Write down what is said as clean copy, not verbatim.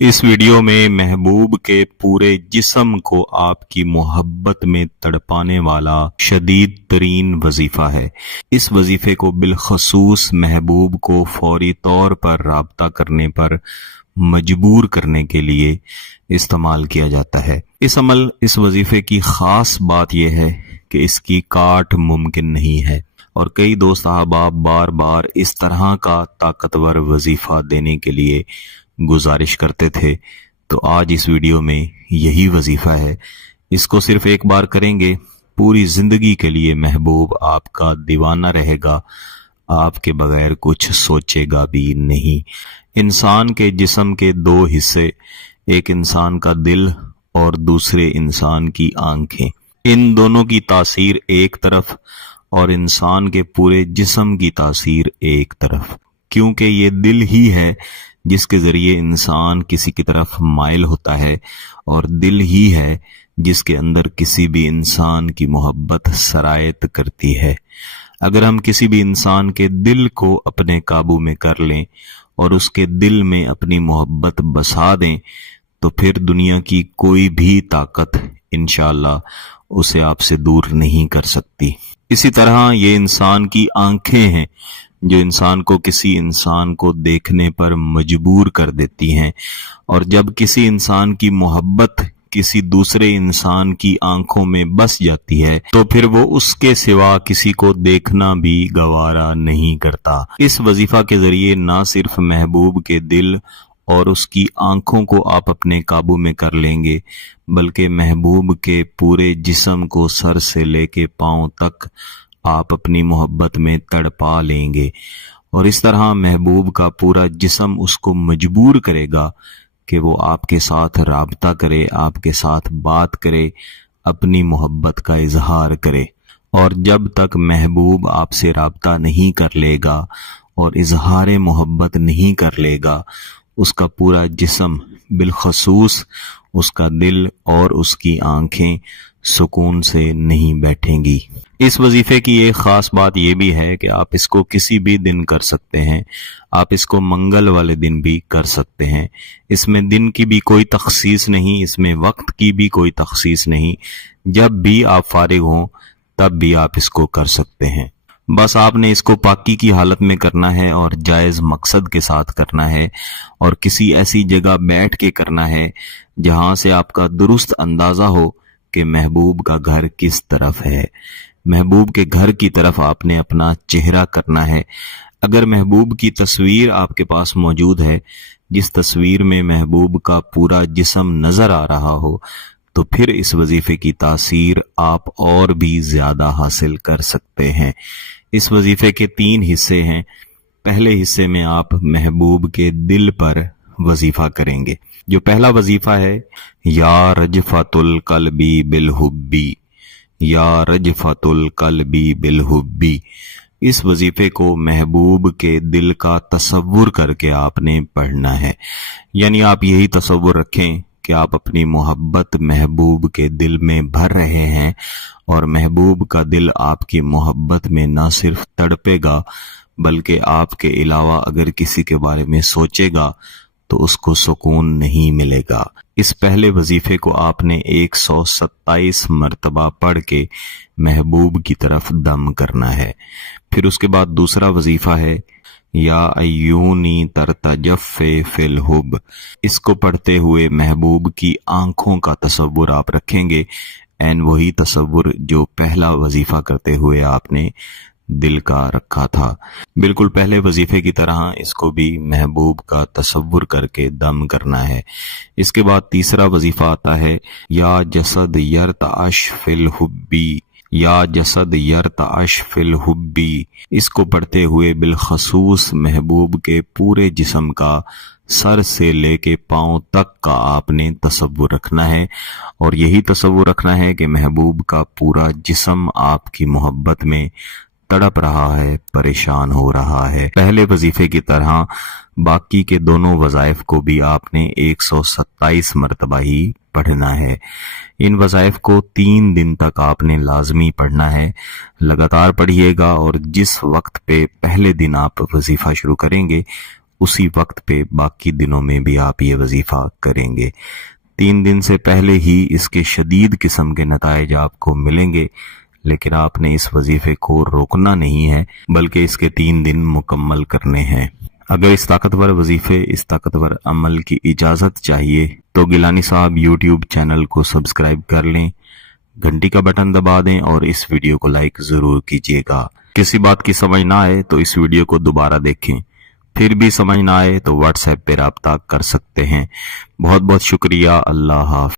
اس video میں محبوب کے پورے جسم کو آپ کی محبت میں تڑپانے والا شدید ترین وظیفہ ہے۔ اس وظیفے کو بالخصوص محبوب کو فوری طور پر رابطہ کرنے پر مجبور کرنے کے لیے استعمال کیا جاتا ہے۔ اس وظیفے کی خاص بات یہ ہے کہ اس کی کاٹ ممکن نہیں ہے، اور کئی دوست احباب بار بار اس طرح کا طاقتور وظیفہ دینے کے لیے گزارش کرتے تھے، تو آج اس ویڈیو میں یہی وظیفہ ہے۔ اس کو صرف ایک بار کریں گے، پوری زندگی کے لیے محبوب آپ کا دیوانہ رہے گا، آپ کے بغیر کچھ سوچے گا بھی نہیں۔ انسان کے جسم کے دو حصے، ایک انسان کا دل اور دوسرے انسان کی آنکھیں، ان دونوں کی تاثیر ایک طرف اور انسان کے پورے جسم کی تاثیر ایک طرف، کیونکہ یہ دل ہی ہے جس کے ذریعے انسان کسی کی طرف مائل ہوتا ہے، اور دل ہی ہے جس کے اندر کسی بھی انسان کی محبت سرایت کرتی ہے۔ اگر ہم کسی بھی انسان کے دل کو اپنے قابو میں کر لیں اور اس کے دل میں اپنی محبت بسا دیں، تو پھر دنیا کی کوئی بھی طاقت انشاءاللہ اسے آپ سے دور نہیں کر سکتی۔ اسی طرح یہ انسان کی آنکھیں ہیں جو انسان کو کسی انسان کو دیکھنے پر مجبور کر دیتی ہیں، اور جب کسی انسان کی محبت کسی دوسرے انسان کی آنکھوں میں بس جاتی ہے تو پھر وہ اس کے سوا کسی کو دیکھنا بھی گوارا نہیں کرتا۔ اس وظیفہ کے ذریعے نہ صرف محبوب کے دل اور اس کی آنکھوں کو آپ اپنے قابو میں کر لیں گے، بلکہ محبوب کے پورے جسم کو سر سے لے کے پاؤں تک آپ اپنی محبت میں تڑپا لیں گے، اور اس طرح محبوب کا پورا جسم اس کو مجبور کرے گا کہ وہ آپ کے ساتھ رابطہ کرے، آپ کے ساتھ بات کرے، اپنی محبت کا اظہار کرے۔ اور جب تک محبوب آپ سے رابطہ نہیں کر لے گا اور اظہار محبت نہیں کر لے گا، اس کا پورا جسم، بالخصوص اس کا دل اور اس کی آنکھیں سکون سے نہیں بیٹھیں گی۔ اس وظیفے کی ایک خاص بات یہ بھی ہے کہ آپ اس کو کسی بھی دن کر سکتے ہیں، آپ اس کو منگل والے دن بھی کر سکتے ہیں۔ اس میں دن کی بھی کوئی تخصیص نہیں، اس میں وقت کی بھی کوئی تخصیص نہیں، جب بھی آپ فارغ ہوں تب بھی آپ اس کو کر سکتے ہیں۔ بس آپ نے اس کو پاکی کی حالت میں کرنا ہے اور جائز مقصد کے ساتھ کرنا ہے، اور کسی ایسی جگہ بیٹھ کے کرنا ہے جہاں سے آپ کا درست اندازہ ہو کہ محبوب کا گھر کس طرف ہے۔ محبوب کے گھر کی طرف آپ نے اپنا چہرہ کرنا ہے۔ اگر محبوب کی تصویر آپ کے پاس موجود ہے، جس تصویر میں محبوب کا پورا جسم نظر آ رہا ہو، تو پھر اس وظیفے کی تاثیر آپ اور بھی زیادہ حاصل کر سکتے ہیں۔ اس وظیفے کے 3 حصے ہیں۔ پہلے حصے میں آپ محبوب کے دل پر وظیفہ کریں گے۔ جو پہلا وظیفہ ہے، یا رجفت القلبی بالحبی، یا رجفت القلبی بالحبی، اس وظیفے کو محبوب کے دل کا تصور کر کے آپ نے پڑھنا ہے۔ یعنی آپ یہی تصور رکھیں کہ آپ اپنی محبت محبوب کے دل میں بھر رہے ہیں، اور محبوب کا دل آپ کی محبت میں نہ صرف تڑپے گا بلکہ آپ کے علاوہ اگر کسی کے بارے میں سوچے گا تو اس کو سکون نہیں ملے گا۔ اس پہلے وظیفے کو آپ نے 127 مرتبہ پڑھ کے محبوب کی طرف دم کرنا ہے۔ پھر اس کے بعد دوسرا وظیفہ ہے، یا ایونی ترتجف فی الحب۔ اس کو پڑھتے ہوئے محبوب کی آنکھوں کا تصور آپ رکھیں گے، این وہی تصور جو پہلا وظیفہ کرتے ہوئے آپ نے دل کا رکھا تھا۔ بالکل پہلے وظیفے کی طرح اس کو بھی محبوب کا تصور کر کے دم کرنا ہے۔ اس کے بعد تیسرا وظیفہ آتا ہے، یا جسد یرتعش فی الحبی، یا جسد یرتعش فی الحبی۔ اس کو پڑھتے ہوئے بالخصوص محبوب کے پورے جسم کا سر سے لے کے پاؤں تک کا آپ نے تصور رکھنا ہے، اور یہی تصور رکھنا ہے کہ محبوب کا پورا جسم آپ کی محبت میں تڑپ رہا ہے، پریشان ہو رہا ہے۔ پہلے وظیفے کی طرح باقی کے دونوں وظائف کو بھی آپ نے 127 مرتبہ ہی پڑھنا ہے۔ ان وظائف کو 3 دن تک آپ نے لازمی پڑھنا ہے۔ لگاتار پڑھیے گا، اور جس وقت پہ پہلے دن آپ وظیفہ شروع کریں گے اسی وقت پہ باقی دنوں میں بھی آپ یہ وظیفہ کریں گے۔ 3 دن سے پہلے ہی اس کے شدید قسم کے نتائج آپ کو ملیں گے، لیکن آپ نے اس وظیفے کو روکنا نہیں ہے بلکہ اس کے 3 دن مکمل کرنے ہیں۔ اگر اس طاقتور وظیفے، اس طاقتور عمل کی اجازت چاہیے تو گیلانی صاحب یوٹیوب چینل کو سبسکرائب کر لیں، گھنٹی کا بٹن دبا دیں اور اس ویڈیو کو لائک ضرور کیجیے گا۔ کسی بات کی سمجھ نہ آئے تو اس ویڈیو کو دوبارہ دیکھیں، پھر بھی سمجھ نہ آئے تو واٹس ایپ پہ رابطہ کر سکتے ہیں۔ بہت بہت شکریہ۔ اللہ حافظ۔